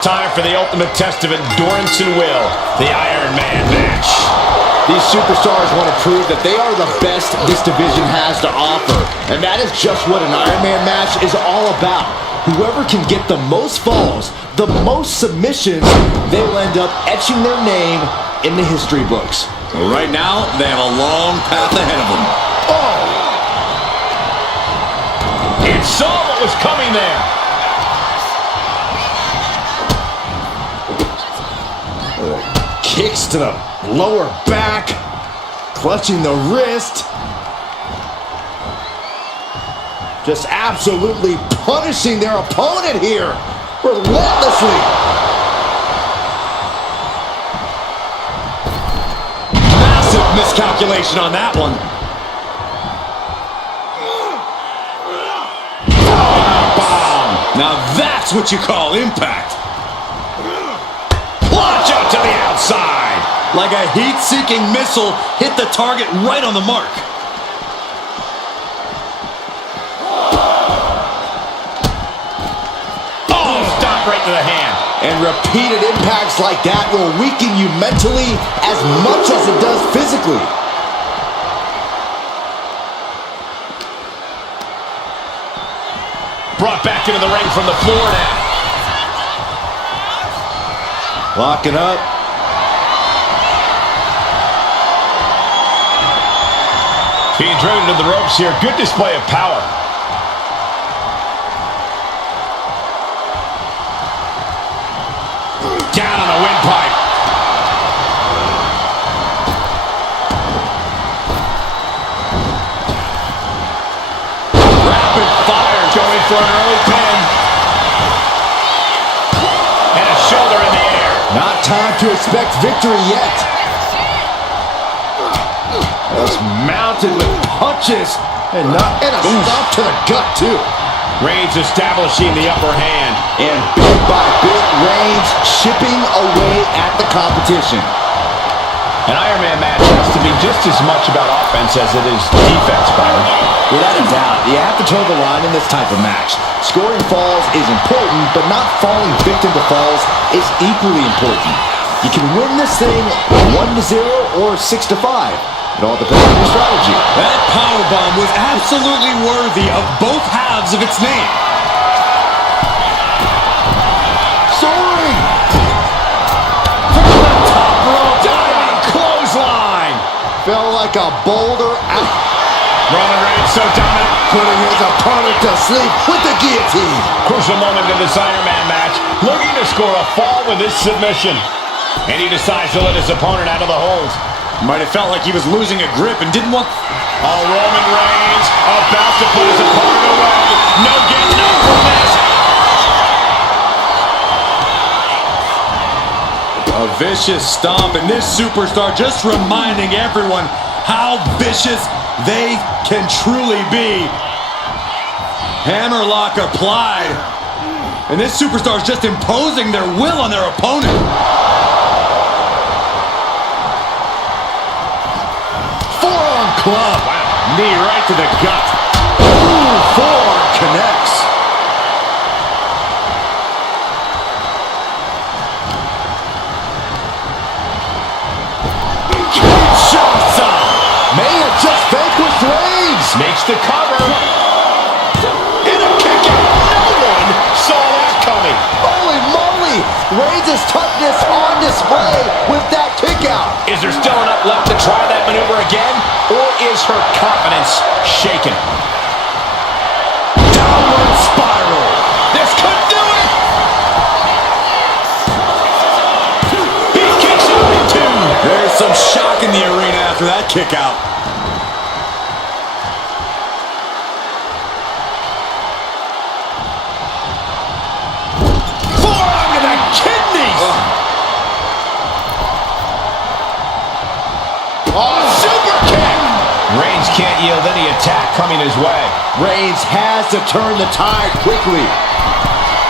Time for the ultimate test of endurance and will, the Iron Man match. These superstars want to prove that they are the best this division has to offer. And that is just what an Iron Man match is all about. Whoever can get the most falls, the most submissions, they will end up etching their name in the history books. Right now, they have a long path ahead of them. Oh! It saw what was coming there. Kicks to the lower back, clutching the wrist. Just absolutely punishing their opponent here, relentlessly. Massive miscalculation on that one. Bomb. Now that's what you call impact. Launch out to the outside. Like a heat-seeking missile, hit the target right on the mark. Oh, stop right to the hand. And repeated impacts like that will weaken you mentally as much as it does physically. Brought back into the ring from the floor now. Locking up. Being driven to the ropes here. Good display of power. Down on the windpipe. Rapid fire going for an early pin. And a shoulder in the air. Not time to expect victory yet. Just mounted with punches and a stomp to the gut too. Reigns establishing the upper hand. And bit by bit, Reigns chipping away at the competition. An Iron Man match has to be just as much about offense as it is defense, Byron. Without a doubt, you have to toe the line in this type of match. Scoring falls is important, but not falling victim to falls is equally important. You can win this thing 1-0 or 6-5. It all depends on your strategy. That powerbomb was absolutely worthy of both halves of its name. Soaring! From the top rope, diving clothesline. Fell like a boulder out. Roman Reigns so dominant. Putting his opponent to sleep with the guillotine. Crucial moment in this Iron Man match. Looking to score a fall with this submission. And he decides to let his opponent out of the hold. Might have felt like he was losing a grip and didn't want... Oh, Roman Reigns about to put his opponent away. No getting up from this. A vicious stomp, and this superstar just reminding everyone how vicious they can truly be. Hammerlock applied. And this superstar is just imposing their will on their opponent. Club. Wow. Knee right to the gut. Ooh, forearm connects. Kinshasa. May have just vanquished Reigns. Makes the cover. And a kick out. No one saw that coming. Holy moly. Reigns' toughness on display with that kick out. Is there still enough left to try that maneuver again? Or is her confidence shaken? Downward spiral. This could do it! He kicks out in two. There's some shock in the arena after that kick out. Forearm to the kidneys! Oh, super kick! Reigns can't yield any attack coming his way. Reigns has to turn the tide quickly.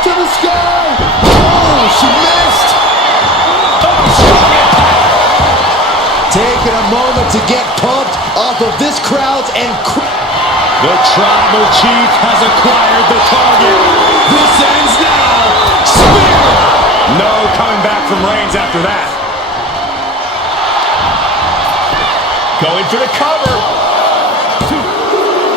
To the sky. Oh, she missed. Oh, strong impact. Taking a moment to get pumped off of this crowd's The tribal chief has acquired the target. This ends now. Spear. from Reigns after that. Going for the cover.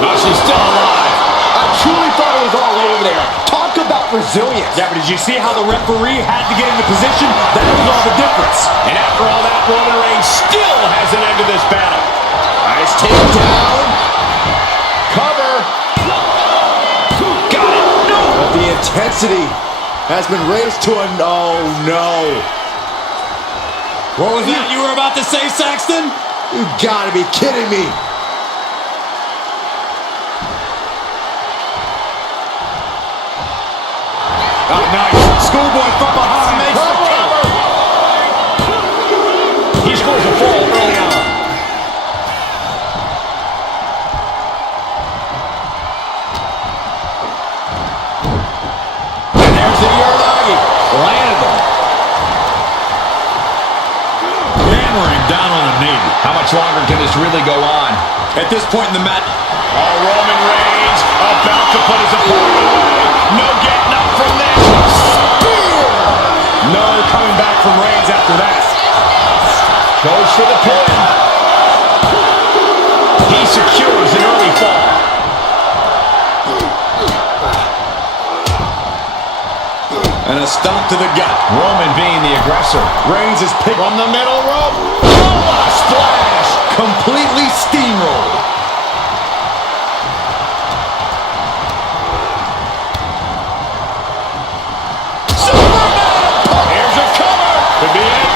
Oh, she's still alive. I truly thought it was all over there. Talk about resilience. Yeah, but did you see how the referee had to get into position? That was all the difference. And after all that, Roman Reigns still hasn't ended this battle. Nice takedown. Cover. Got it. No. But the intensity has been raised to a oh no. What was that you were about to say, Saxton? You gotta be kidding me. Oh, nice. Schoolboy from behind makes the cover. He scores a fall early on. And there's the Uranagi. Landed them. Hammering down on a knee. How much longer can this really go on? At this point in the match, Roman Reigns about to put his opponent away. No getting up from this. Spear! no coming back from Reigns after that. Goes for the pin. He secures an early fall. And a stomp to the gut. Roman being the aggressor. Reigns is picked From the middle rope. Oh, what a splash! completely steamrolled. Here's a cover. Could be it.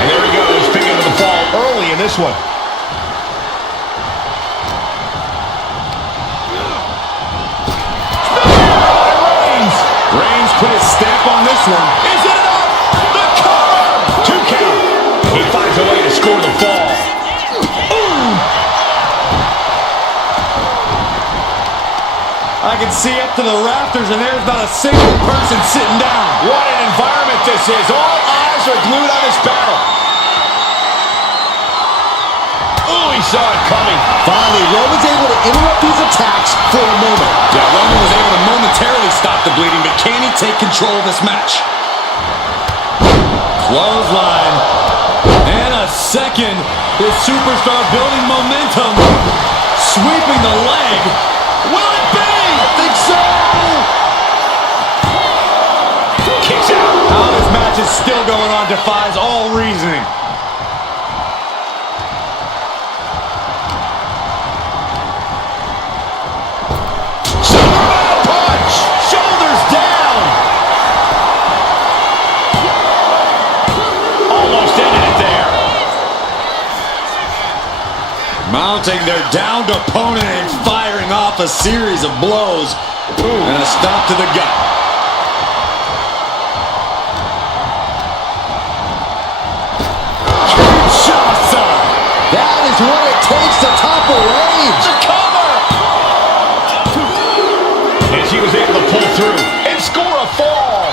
And there he goes, picking up the fall early in this one. Reigns put his stamp on this one. Is it enough? The cover! 2 count. He finds a way to score the fall. Ooh. I can see up to the rafters, and there's not a single person sitting down. What an environment this is. All eyes are glued on this battle. Ooh, he saw it coming. Finally, Roman's able to interrupt these attacks for a moment. Yeah, Roman was able to momentarily stop the bleeding, but can he take control of this match? Clothesline. And a second. This superstar building momentum. Sweeping the leg. Will it be? I think so. Kicks out. How this match is still going on defies all reasoning. Superman punch. Shoulders down. Almost ended it there. Mounting their downed opponent and firing off a series of blows. And a stop to the gut. Kinshasa. That is what it takes to topple Reigns. The cover. And she was able to pull through and score a fall.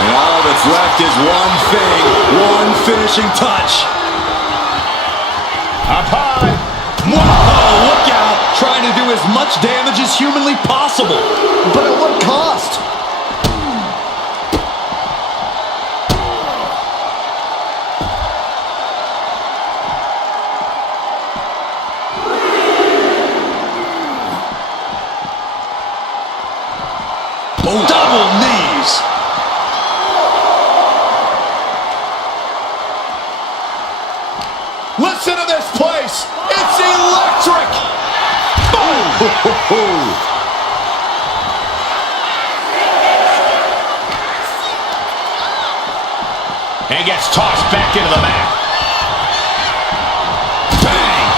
And all that's left is one thing, one finishing touch. Up high. Whoa, look out! Trying to do as much damage as humanly possible. But at what cost? Oh, double knees. Listen to this place. It's electric. Boom. And gets tossed back into the mat. Bang.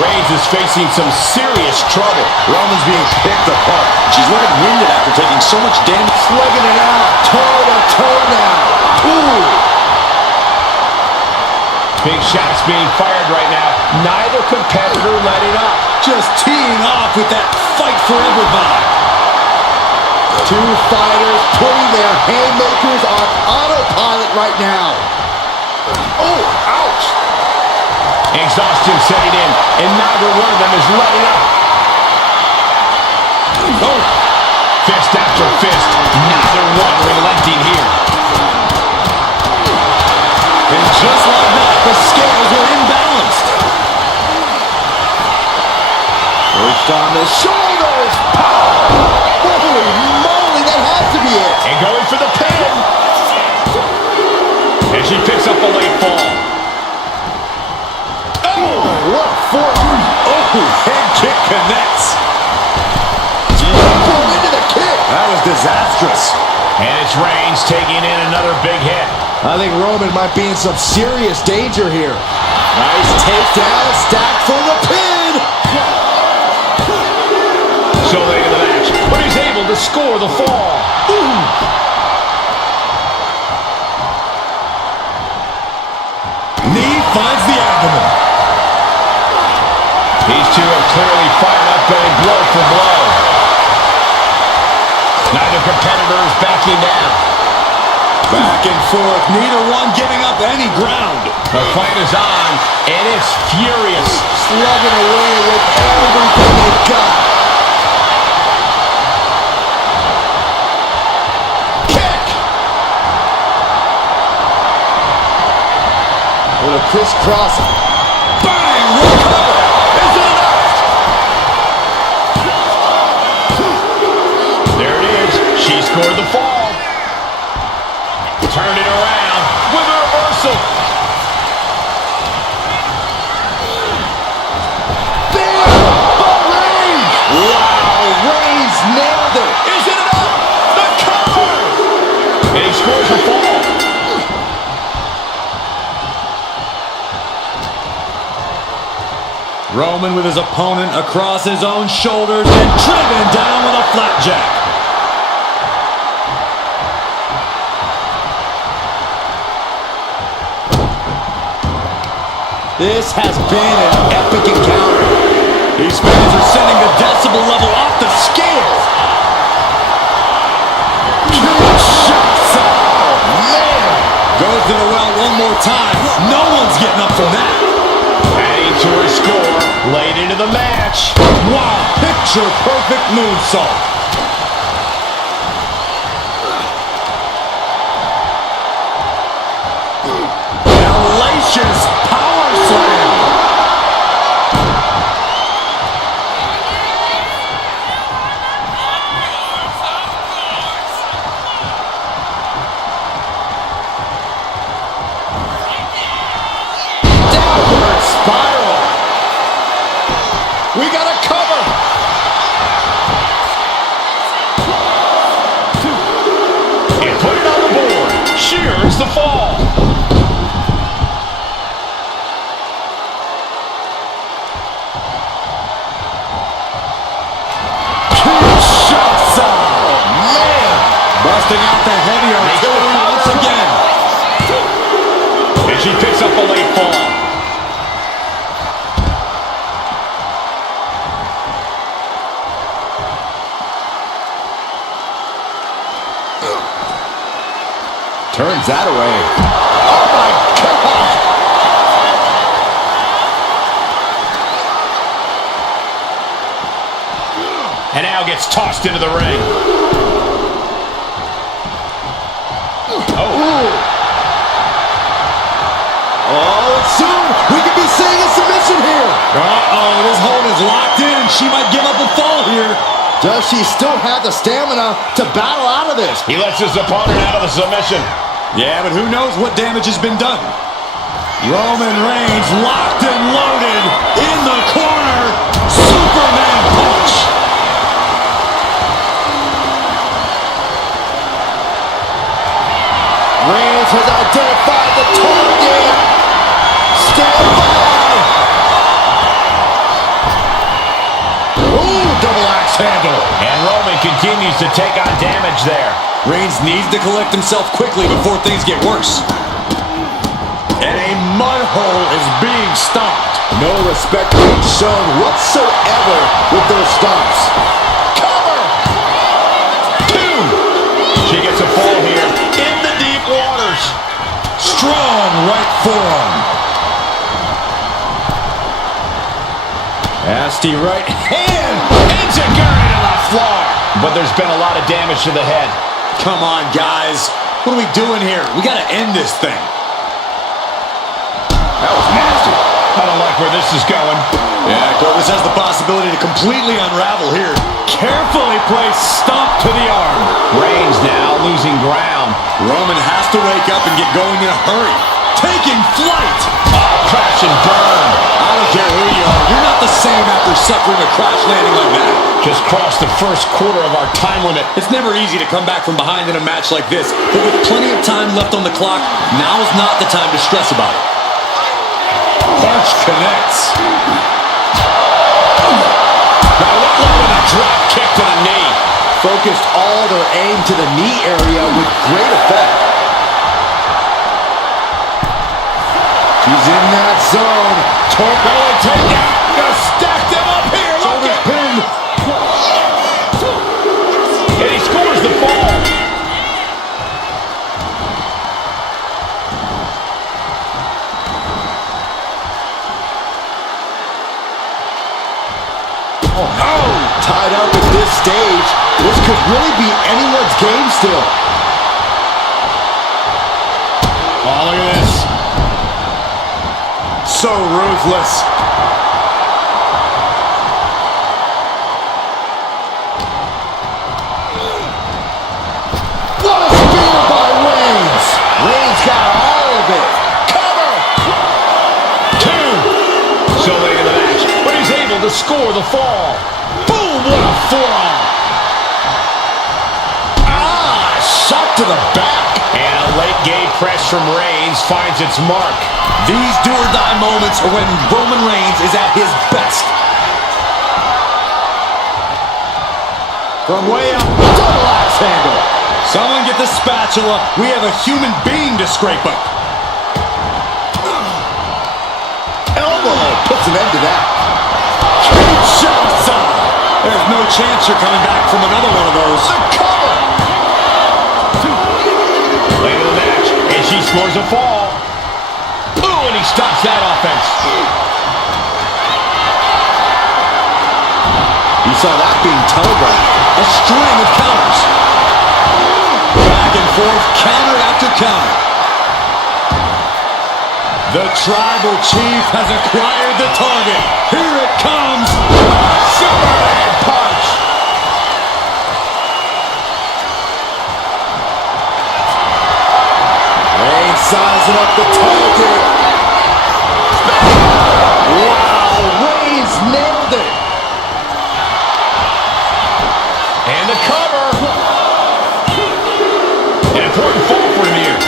Reigns is facing some serious trouble. Roman's being picked apart. She's looking winded after taking so much damage. Slugging it out, toe to toe now. Ooh. Big shots being fired right now. Neither competitor letting up. Just teeing off with that fight forever vibe. Two fighters putting their haymakers on autopilot right now. Oh, ouch. Exhaustion setting in, and neither one of them is letting up. Oh. Fist after fist, neither one relenting here. And just like that, the scales are imbalanced. Perched on the shoulders. Holy moly, that has to be it. And going for the pin. And she picks up the late fall. Oh, what a forearm. Oh, head kick connects. Into the kick. That was disastrous. And it's Reigns taking in another big hit. I think Roman might be in some serious danger here. Nice takedown, stacked for the pin. So late in the match, but he's able to score the fall. Ooh. Knee finds the abdomen. These two are clearly fired up, going blow for blow. Neither competitor is backing down. Back and forth, neither one giving up any ground. The fight is on, and it's furious. Slugging away with everything they've got. Kick! With a crisscross. Bang! Recover! Is it enough? There it is. She scored the fall. Turned it around with a reversal. Bam! Reigns! Wow, Reigns nailed it. Is it enough? The cover! And he scores the fall. Roman with his opponent across his own shoulders and driven down with a flapjack. This has been an epic encounter. These fans are sending the decibel level off the scale. Shots. Oh, man. Goes to the well one more time. No one's getting up from that. Adding to her score late into the match. Wow, picture perfect moonsault. Hellacious power slam. Downward spiral. We got a cover. And put it on the board. Shears the fall. Busting out the heavy artillery once again. And she picks up the late fall. Turns that away. Oh, my God. And now gets tossed into the ring. Oh, and soon we could be seeing a submission here. Uh-oh, this hold is locked in. She might give up a fall here. Does she still have the stamina to battle out of this? He lets his opponent out of the submission. Yeah, but who knows what damage has been done. Roman Reigns locked and loaded in the corner. Superman punch. Reigns has identified the target. Stand by. Ooh, double axe handle. And Roman continues to take on damage there. Reigns needs to collect himself quickly before things get worse. And a mud hole is being stomped. No respect being shown whatsoever with those stomps. Cover. Two. She gets a fall here in the deep waters. Strong right forearm. Nasty right hand. Enziguri to the floor. But there's been a lot of damage to the head. Come on, guys. What are we doing here? We got to end this thing. That was nasty. I don't like where this is going. Yeah, Corvus has the possibility to completely unravel here. Carefully placed stomp to the arm. Reigns now losing ground. Roman has to wake up and get going in a hurry. Taking flight. Oh, crash and burn. I don't care who you are. You're not the same after suffering a crash landing like that. Just crossed the first quarter of our time limit. It's never easy to come back from behind in a match like this. But with plenty of time left on the clock, now's not the time to stress about it. Punch connects. Now look with a drop kick to the knee. Focused all their aim to the knee area with great effect. He's in that zone. Torpedo takedown. Gonna stack them up here. Look at Pin. And he scores the fall. Oh, tied up at this stage. This could really be anyone's game still. Oh, look at this. So ruthless. What a spear by Reigns. Reigns got all of it. Cover. 2. So late in the match, but he's able to score the fall. Boom, what a forearm. Shot to the back. And a late game press from Reigns finds its mark. These do-or-die moments are when Roman Reigns is at his best. From way up, Double axe handle. someone get the spatula. We have a human being to scrape up. Elbow puts an end to that. Kinshasa. There's no chance you're coming back from another one of those. The cover. Late in the match, and she scores a fall. Ooh, and he stops that offense. You saw that being telegraphed. A string of counters. Back and forth, counter after counter. The tribal chief has acquired the target. Here it comes. Superman punch. Reigns sizing up the target. Wow, Reigns nailed it. And the cover. An important fall for him here.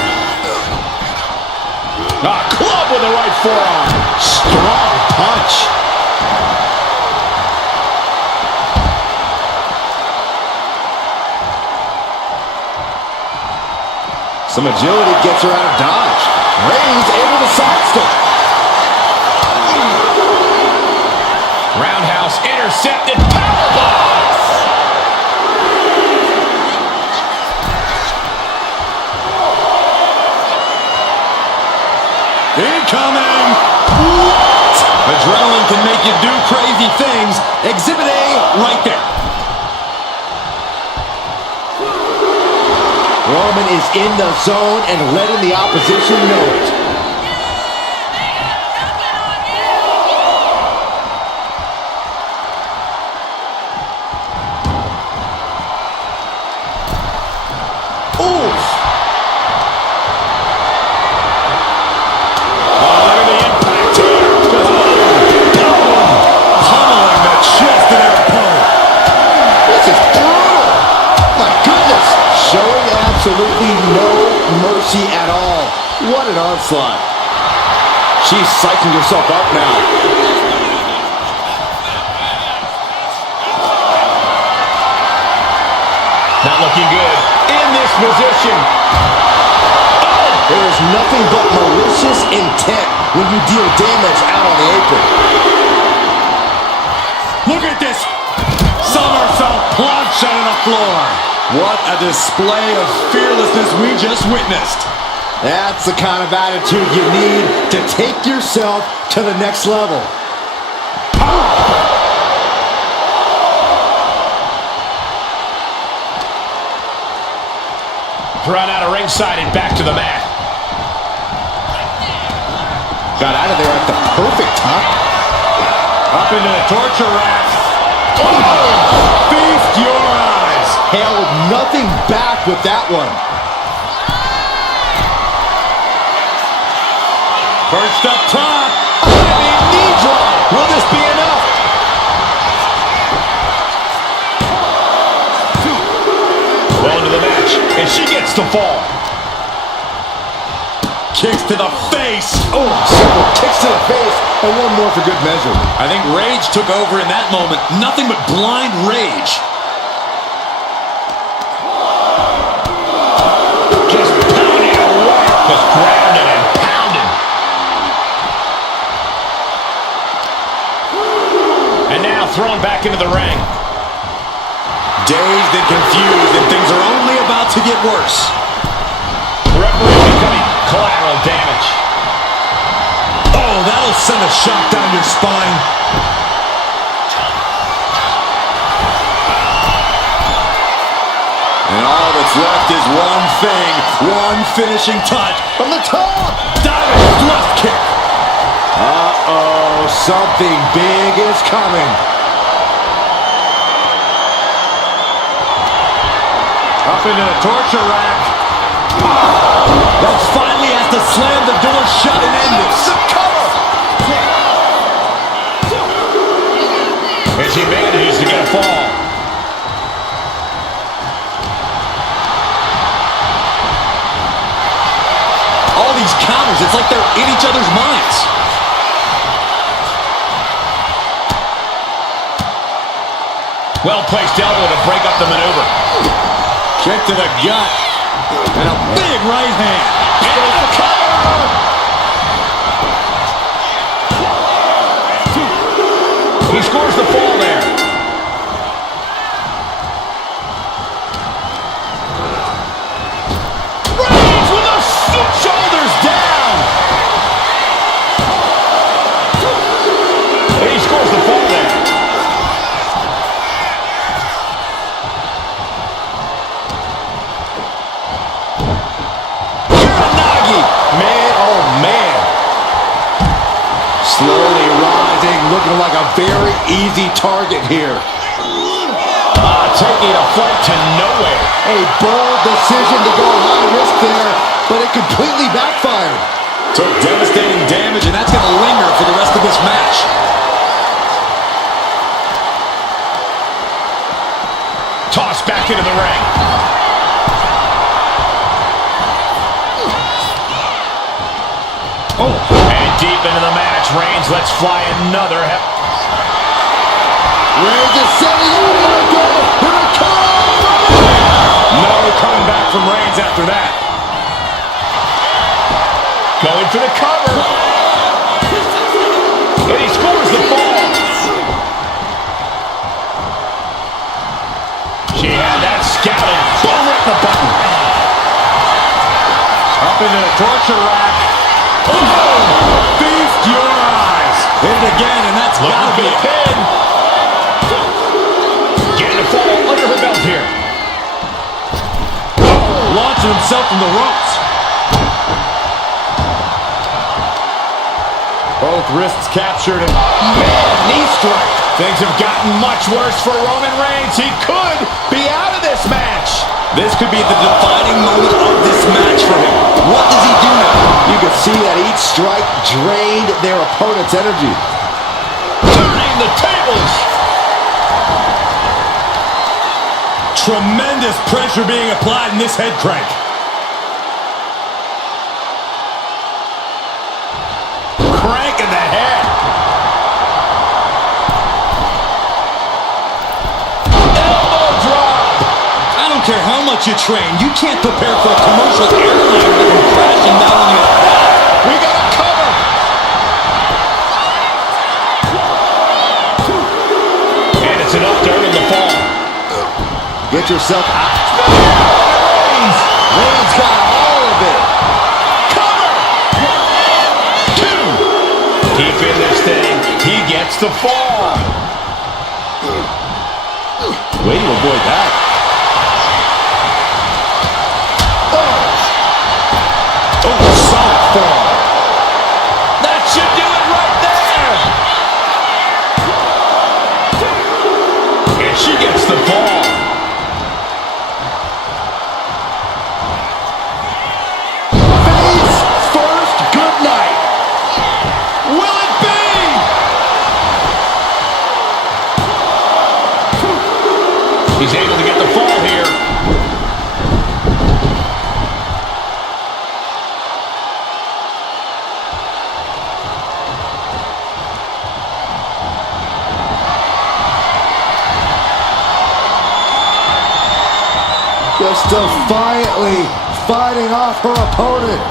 Club with the right forearm. Strong punch. Some agility gets her out of dodge. Reigns able to sidestep. Roundhouse intercepted. Powerbomb. Incoming! What? Adrenaline can make you do crazy things. Exhibit A right there. Roman is in the zone and letting the opposition know it. Absolutely no mercy at all. What an onslaught. She's psyching herself up now. Not looking good in this position. There is nothing but malicious intent when you deal damage out on the apron. Look at this somersault plunge on the floor. What a display of fearlessness we just witnessed. That's the kind of attitude you need to take yourself to the next level. Oh. Run out of ringside and back to the mat. Got out of there at the perfect time. Up into the torture rack. Oh! Feast your eyes. Held nothing back with that one. Perched up top. Knee drop. Will this be enough? Well into the match, and she gets the fall. Kicks to the face. Oh, several kicks to the face, and one more for good measure. I think rage took over in that moment. Nothing but blind rage. Just pounding away. Just grounded and pounded. And now thrown back into the ring. Dazed and confused, and things are only about to get worse. The referee becoming collateral damage. Oh, that'll send a shock down your spine. And all that's left is one thing, one finishing touch. From the top. Diving thrust kick. Uh-oh, something big is coming. Up into the torture rack. That finally has to slam the door shut and end this. The cover. And she manages to get a fall. All these counters, it's like they're in each other's minds. Well-placed elbow to break up the maneuver. Kick to the gut. And a big right hand. And the cover! He scores the fall there. Reigns with a shoulders down. And he scores the fall there. Man, oh man. Slowly rising, looking like a very easy target here. Taking a flight to nowhere. A bold decision to go high risk there, but it completely backfired. Took devastating damage, and that's going to linger for the rest of this match. Tossed back into the ring. Oh, and deep into the match, Reigns lets fly another. Reigns is setting up again. Here it comes. No coming back from Reigns after that. Going for the cover. And he scores the fall. She had that scouted. Boom, hit the button. Up into the torture rack. Oh, feast your eyes. Hit it again, and that's Looking gotta for be the it. pin. Getting a fall under her belt here. Launching himself from the ropes. Both wrists captured, and Man, knee strike. Things have gotten much worse for Roman Reigns. He could be out of this match. this could be the defining moment of this match for him. What does he do now? You could see that each strike drained their opponent's energy. Turning the tables. Tremendous pressure being applied in this head crank. Crank in the head. Elbow drop. I don't care how much you train, you can't prepare for a commercial airliner to come crashing down on you like that. We got a cover. And it's enough to earn the fall. Get yourself out. Reigns got all of it. Cover. 2. Keep in this thing. He gets the fall. Way to avoid that. Oh, He's able to get the fall here. Just defiantly fighting off her opponent.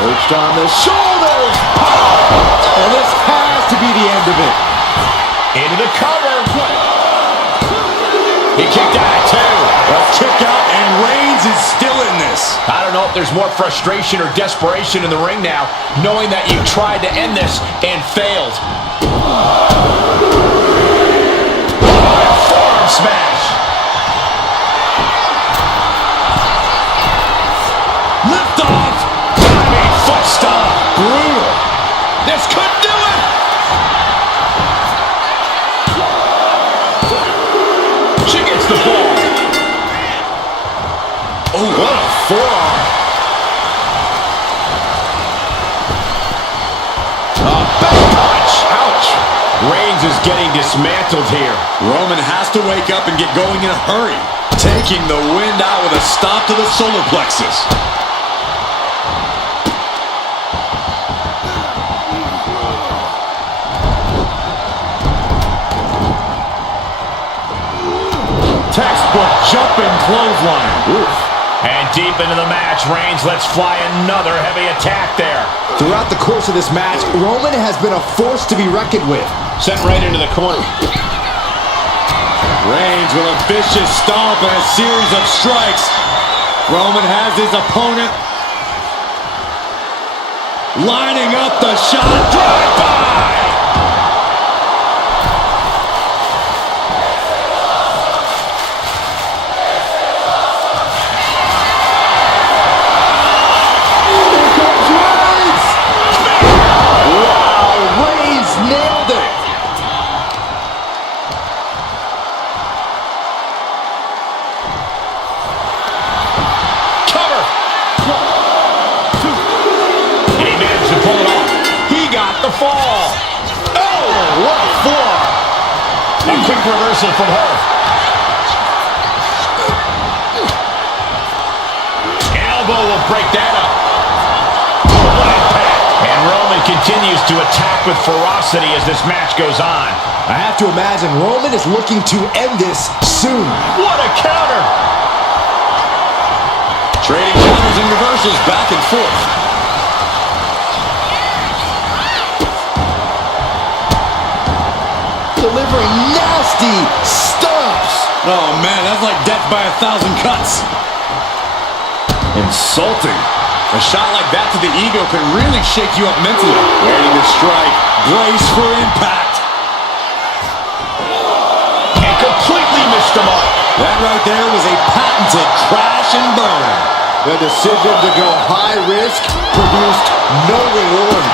Perched on the shoulders. And this has to be the end of it. Into the cover. He kicked out at 2. A kick out, and Reigns is still in this. I don't know if there's more frustration or desperation in the ring now, knowing that you tried to end this and failed. Forearm smash. Lift off. Diving foot stomp. Brutal. This could do it. She gets the ball. Oh, what a forearm. A back punch. Ouch. Reigns is getting dismantled here. Roman has to wake up and get going in a hurry. Taking the wind out with a stop to the solar plexus. Textbook jumping clothesline. Oof. And deep into the match, Reigns lets fly another heavy attack there. Throughout the course of this match, Roman has been a force to be reckoned with. Sent right into the corner. Reigns with a vicious stomp and a series of strikes. Roman has his opponent lining up the shot. Drive by! Fall. Oh, what a forearm. A quick reversal from her. Elbow will break that up. What impact. And Roman continues to attack with ferocity as this match goes on. I have to imagine Roman is looking to end this soon. What a counter. Trading counters and reversals back and forth. Delivering nasty stomps. Oh, man, that's like death by 1,000 cuts. Insulting. A shot like that to the ego can really shake you up mentally. Waiting to strike. Brace for impact. And completely missed the mark. That right there was a patented crash and burn. The decision to go high risk produced no reward.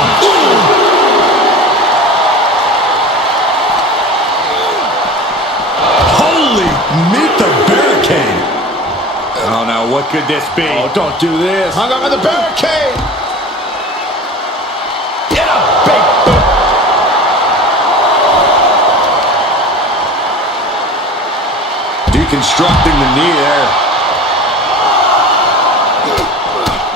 Meet the barricade. Oh, now what could this be? Oh, don't do this. Hung up on the barricade. In a big boot. Deconstructing the knee there.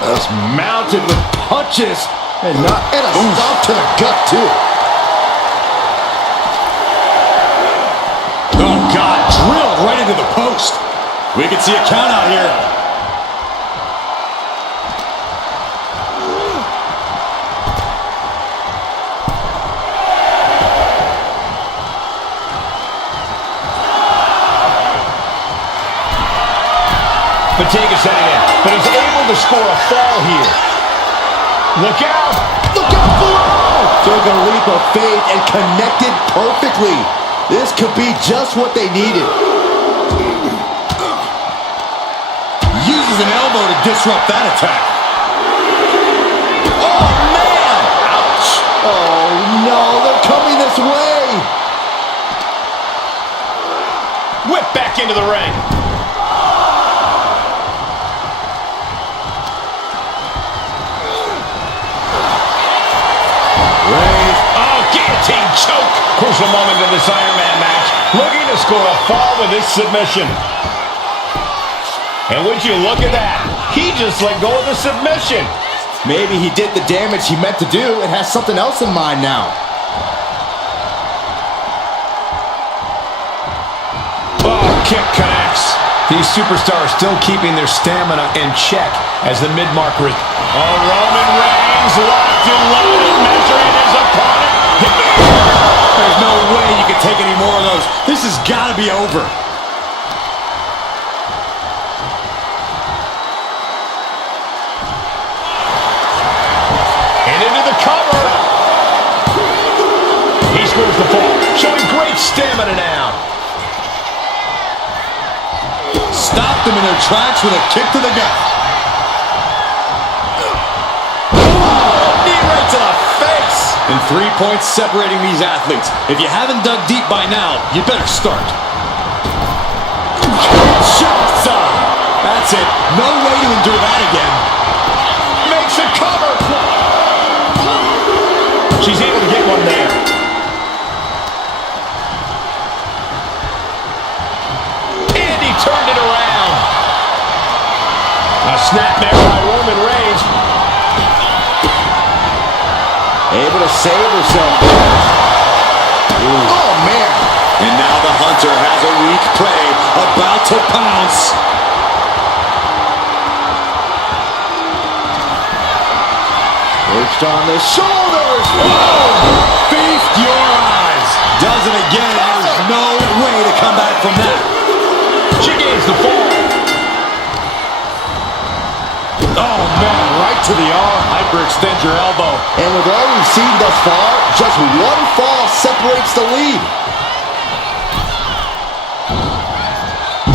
That's mounted with punches. And a stomp to the gut, too. Oh, God, drilled right into the post. We can see a count out here. Fatigue is setting in, but he's able to score a fall here. Look out! Look out below! Took a leap of faith and connected perfectly. This could be just what they needed. Uses an elbow to disrupt that attack. Oh, man! Ouch! Oh, no, they're coming this way! Whip back into the ring. Reigns. Oh, guillotine choke. Crucial moment in this Iron Man match. Looking to score a fall with this submission. And would you look at that? He just let go of the submission. Maybe he did the damage he meant to do and has something else in mind now. Oh, kick connects. These superstars still keeping their stamina in check as the mid-marker is... Oh, Roman Reigns locked and loaded, measuring his opponent. There's no way you can take any more of those. This has got to be over. And into the cover. He scores the fall, showing great stamina now. Stopped them in their tracks with a kick to the gut. Knee right to the face. And 3 points separating these athletes. If you haven't dug deep by now, you better start. That's it. No way to endure that again. Makes a cover. She's able to get one there. And he turned it around. A snapmare by Roman Reigns. Able to save herself. Oh, man. And now the Hunter has a weak prey about to pounce. Perched on the shoulders. Whoa! Feast your eyes. Does it again. There's no way to come back from that. She gains the fall. Oh, man, right to the arm. Hyperextend your elbow. And with all we've seen thus far, just one fall separates the lead.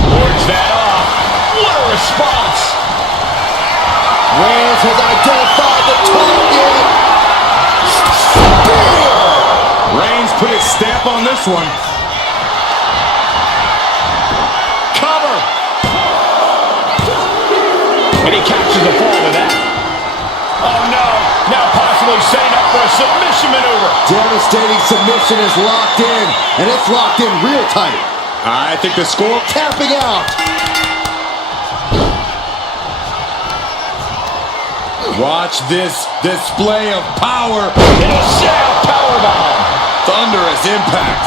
Wards that off. What a response. Reigns has identified the target. Reigns put his stamp on this one. Cover. And he captures the fall with that. Oh, no. Now possibly setting up for a submission maneuver. Devastating submission is locked in, and it's locked in real tight. I think the score... Tapping out. Watch this display of power. And a shell powerbomb. Thunderous impact.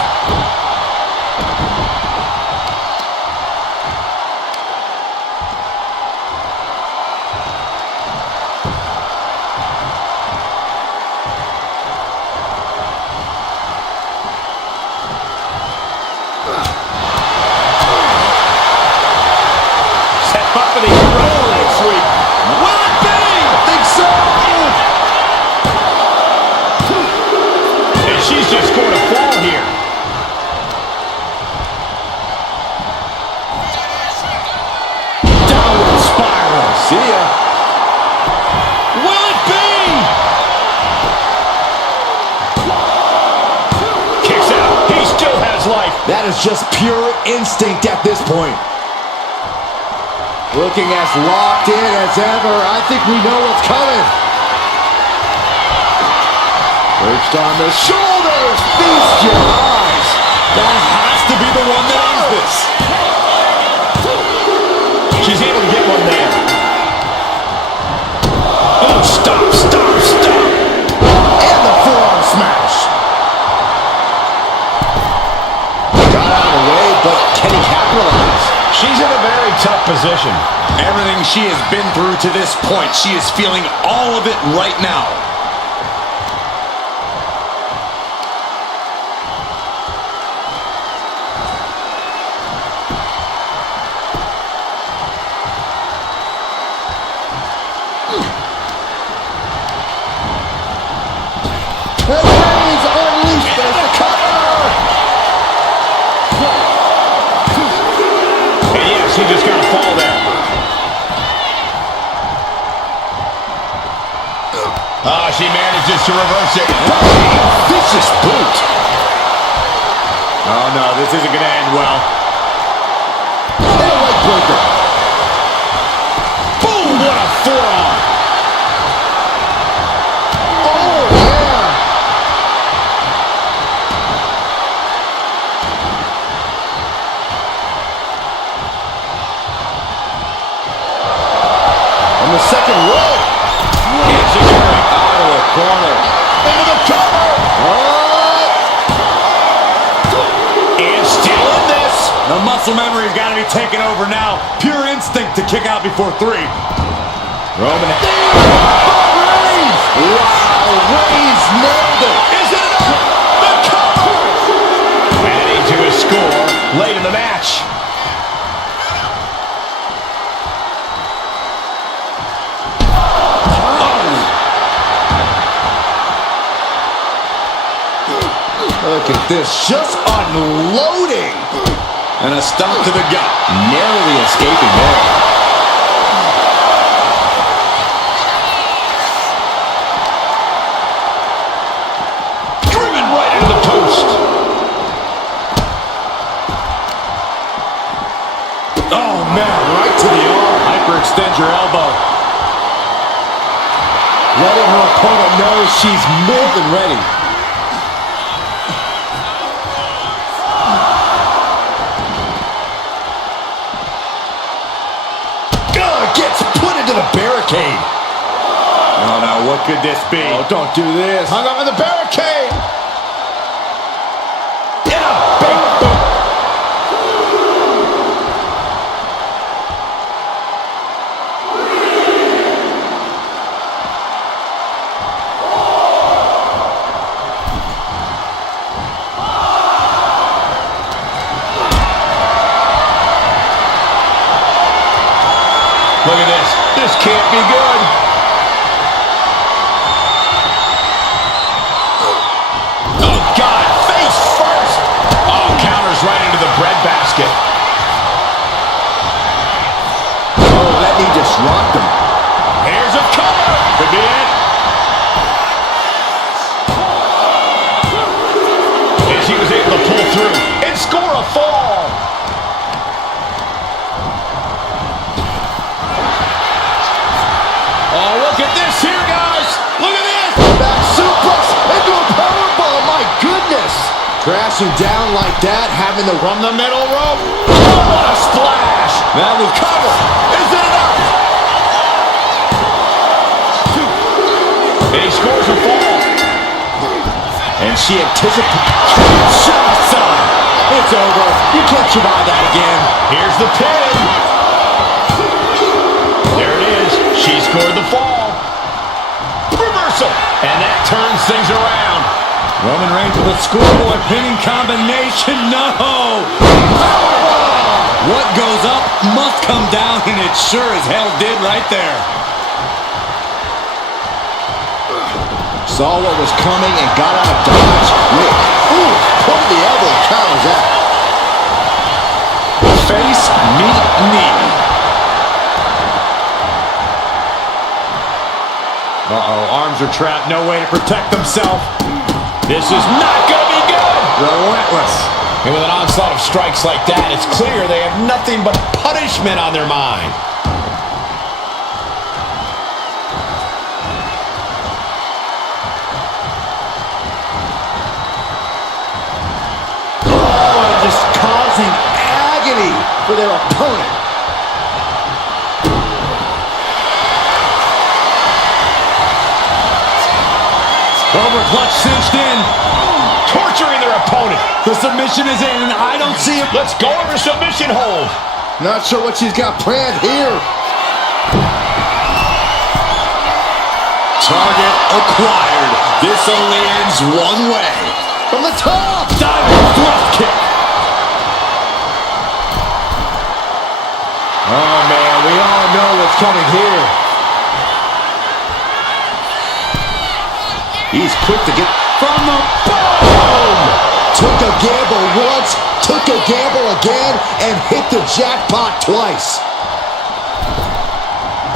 Set up for the hero leg sweep. Will it be? I think so. And she's just scored a fall here. Downward spiral. See ya. Will it be? Kicks out. He still has life. That is just pure instinct at this point. Looking as locked in as ever. I think we know what's coming. Perched on the shoulders. Feast your eyes. That has to be the one that ends this. She's able to get one there. Oh, stop, stop, stop. And the forearm smash. Got out of the way, but can he capitalize? She's in a very tough position. Everything she has been through to this point, she is feeling all of it right now. And Reigns unleashed the cover. And yes, he just got a fall there. She manages to reverse it. Vicious boot. Oh, no, this isn't going to end well. And a leg breaker. Boom, what a forearm. Oh, yeah. Undertaker's got to be taking over now. Pure instinct to kick out before 3. Roman. Reigns! Wow, Reigns nailed it. Is it enough? The cover! Adding to his score late in the match. Look at this, just unloading. And a stomp to the gut. Narrowly escaping there. Driven right into the post. Oh, man, right to the arm. Hyperextend your elbow. Letting her opponent know she's more than ready. Gets put into the barricade. Oh, now what could this be? Oh, don't do this. Hung up in the barricade. In a big boot. Look at this. This can't be good. Oh, God. Face first. Oh, counters right into the breadbasket. Oh, let me disrupt him. Here's a cover. Could be it. And she was able to pull through and score a fall. Oh, look at this here, guys. Look at this. Back suplex into a powerbomb. My goodness. Crashing down like that, having the From the middle rope. Oh, what a splash. That will cover. Is it enough? And he scores a fall. And she anticipates. It's over. You can't survive that again. Here's the pin. There it is. She scored the fall. Reversal. And that turns things around. Roman Reigns with a scoreboard pinning combination. No! What goes up must come down, and it sure as hell did right there. Saw what was coming and got out of dodge. Ooh, point the elbow counters that. Face, meet, knee. Uh-oh, arms are trapped. No way to protect himself. This is not going to be good. Relentless. And with an onslaught of strikes like that, it's clear they have nothing but punishment on their mind. Oh, and just causing agony for their opponent. Over clutch cinched in. Torturing their opponent. The submission is in, and I don't see it. Let's go over submission hold. Not sure what she's got planned here. Target acquired. This only ends one way. From the top. Diving thrust kick. Oh, man, we all know what's coming here. He's quick to get From the boom. Took a gamble once, took a gamble again, and hit the jackpot twice.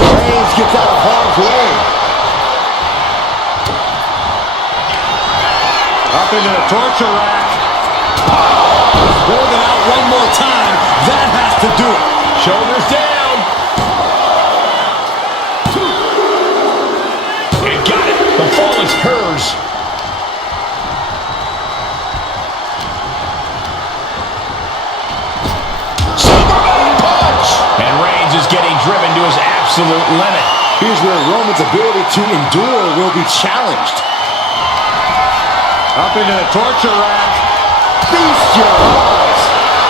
Reigns gets out of harm's way. Up into the torture rack. Holding out one more time. That has to do it. Shoulders down. And got it. The fall is hers. Superman punch. And Reigns is getting driven to his absolute limit. Here's where Roman's ability to endure will be challenged. Up into the torture rack. Feast your eyes.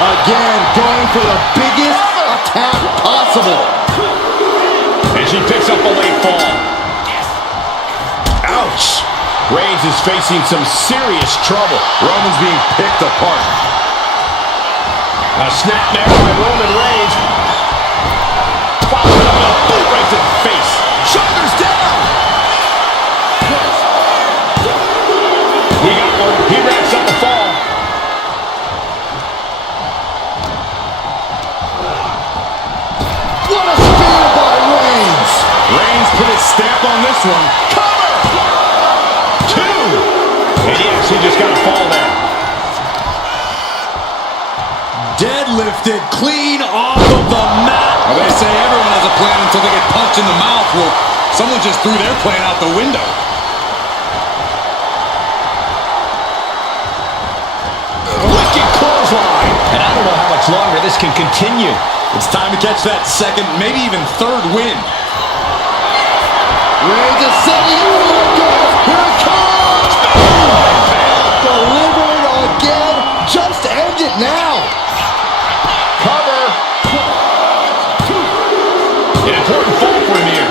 Again, going for the biggest attack possible. And she picks up a late fall. Ouch! Reigns is facing some serious trouble. Roman's being picked apart. A snapmare by Roman Reigns. Followed up with a boot right to the face. Shoulders down. He got one. He wraps up the fall. What a spear by Reigns. Reigns put his stamp on this one. Cover. Two. And he actually just got a fall there. Deadlifted clean off of the mat. Well, they say everyone has a plan until they get punched in the mouth. Well, someone just threw their plan out the window. Wicked clothesline. And I don't know how much longer this can continue. It's time to catch that second, maybe even third win. Reigns is setting up. Here it comes. Delivered again. Just end it now. Cover. An important fall for him here.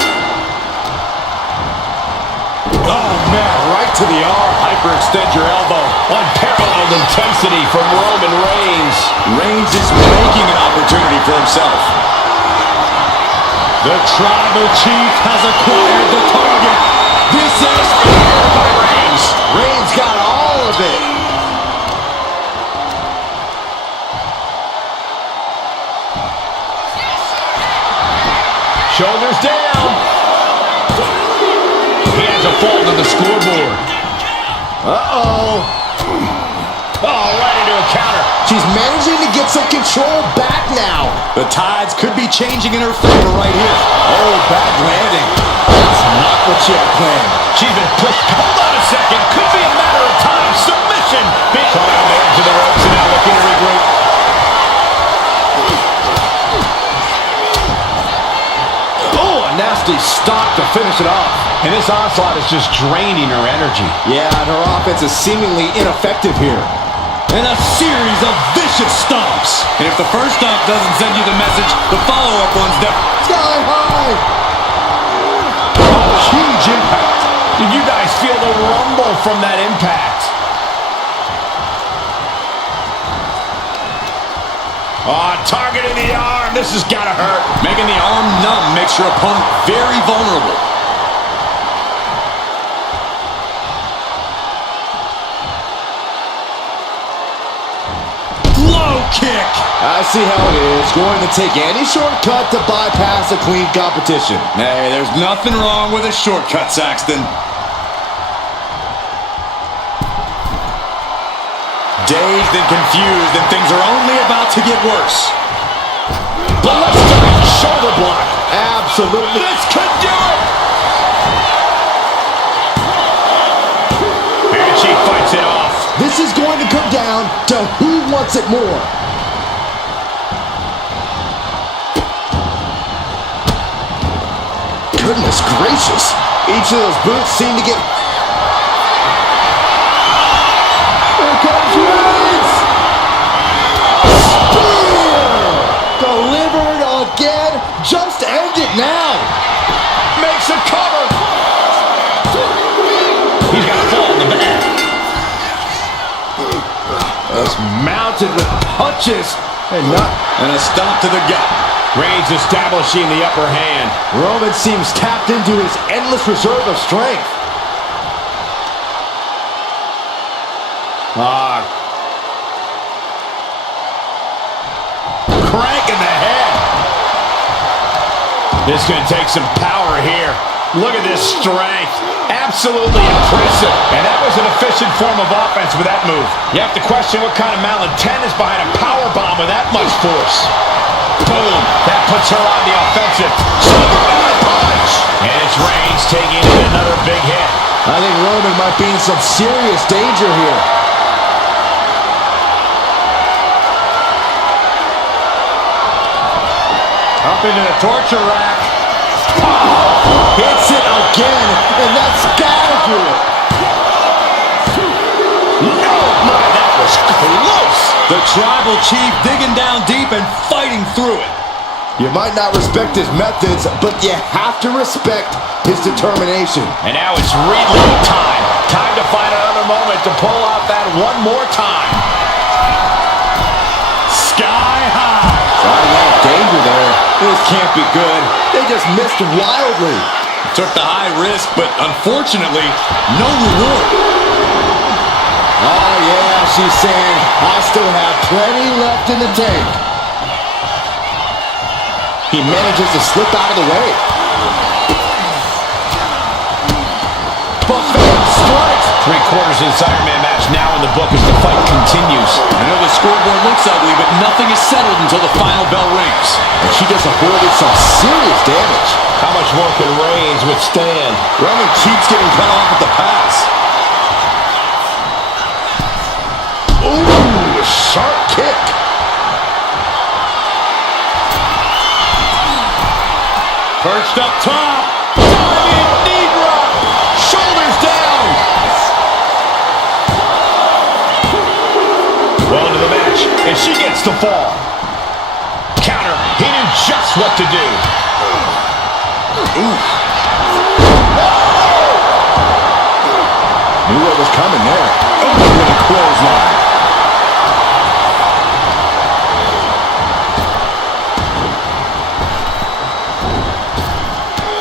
Oh, man, right to the arm. Hyperextend your elbow. Unparalleled intensity from Roman Reigns. Reigns is making an opportunity for himself. The Tribal Chief has acquired the target. This is Spear by Reigns. Reigns got all of it. Shoulders down. He has a fall to the scoreboard. Uh-oh. Oh, right into a counter. She's managing to get some control back now. The tides could be changing in her favor right here. Oh, bad landing. That's not what she had planned. She's been pushed. Hold on a second. Could be a matter of time. Submission. Big caught on the edge of the ropes and now looking to regroup. Oh, a nasty stop to finish it off. And this onslaught is just draining her energy. Yeah, and her offense is seemingly ineffective here. And a series of vicious stomps. And if the first stomp doesn't send you the message, the follow-up one's definitely. Sky high. Huge impact. Did you guys feel the rumble from that impact? Oh, targeting the arm. This has got to hurt. Making the arm numb makes your opponent very vulnerable. Low kick. I see how it is. Going to take any shortcut to bypass a clean competition. Hey, there's nothing wrong with a shortcut, Saxton. Dazed and confused, and things are only about to get worse. Blistering shoulder block. Absolutely. This could do it. And she fights it off. This is going to come down to who wants it more. Goodness gracious. Each of those boots seem to get... Here comes Reigns! Spear! Delivered again. Just end it now. Makes a cover. He's got a fall in the back. That's mounted with punches and And a stomp to the gut. Reigns establishing the upper hand. Roman seems tapped into his endless reserve of strength. Crank in the head. This is going to take some power here. Look at this strength. Absolutely impressive. And that was an efficient form of offense with that move. You have to question what kind of malintent is behind a power bomb with that much force. Boom. That puts her on the offensive. Superman punch. And it's Reigns taking in another big hit. I think Roman might be in some serious danger here. Up into the torture rack. Hits it again, and that's gotta do it. No, my, that was close. The Tribal Chief digging down deep and fighting through it. You might not respect his methods, but you have to respect his determination. And now it's reload time. Time to find another moment to pull off that one more time. Sky high. Trying out danger there. This can't be good. They just missed wildly. Took the high risk, but unfortunately, no reward. Oh, yeah, she's saying, I still have plenty left in the tank. He manages to slip out of the way. Buffet strikes. 3/4 of this Iron Man match now in the book as the fight continues. I know the scoreboard looks ugly, but nothing is settled until the final bell rings. And she just avoided some serious damage. How much more can Reigns withstand? Roman keeps getting cut off at the pass. Ooh, sharp kick. Perched up top. Diving knee drop. Shoulders down. Well into the match, and she gets the fall. Counter. He knew just what to do. Ooh. Knew what was coming there. Oh, with a clothesline.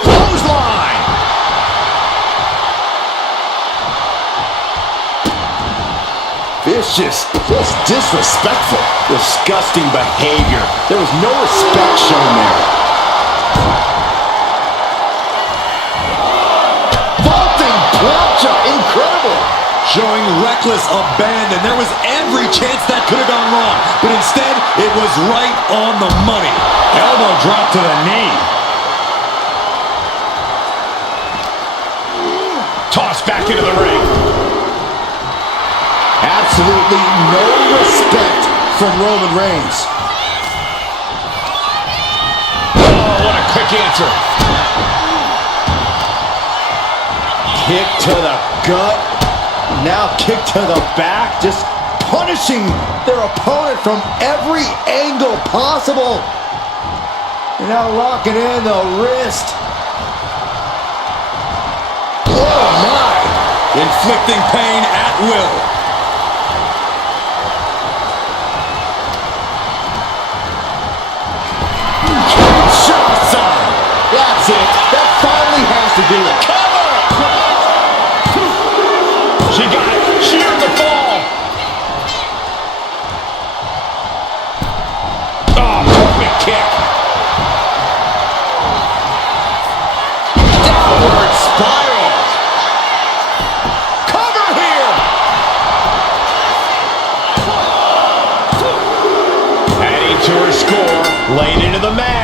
Clothesline. Vicious, just disrespectful. Disgusting behavior. There was no respect shown there. Vaulting plancha, incredible. Showing reckless abandon. There was every chance that could have gone wrong, but instead, it was right on the money. Elbow drop to the knee. Tossed back into the ring. Absolutely no respect from Roman Reigns. Oh, what a quick answer. Kick to the gut. Now kick to the back. Just punishing their opponent from every angle possible. And now locking in the wrist. Oh, my. Inflicting pain at will. That's it. That finally has to do it. Cover! She got it. She earned the fall. Oh, perfect kick. Downward spiral. Cover here. Adding to her score. Late into the match.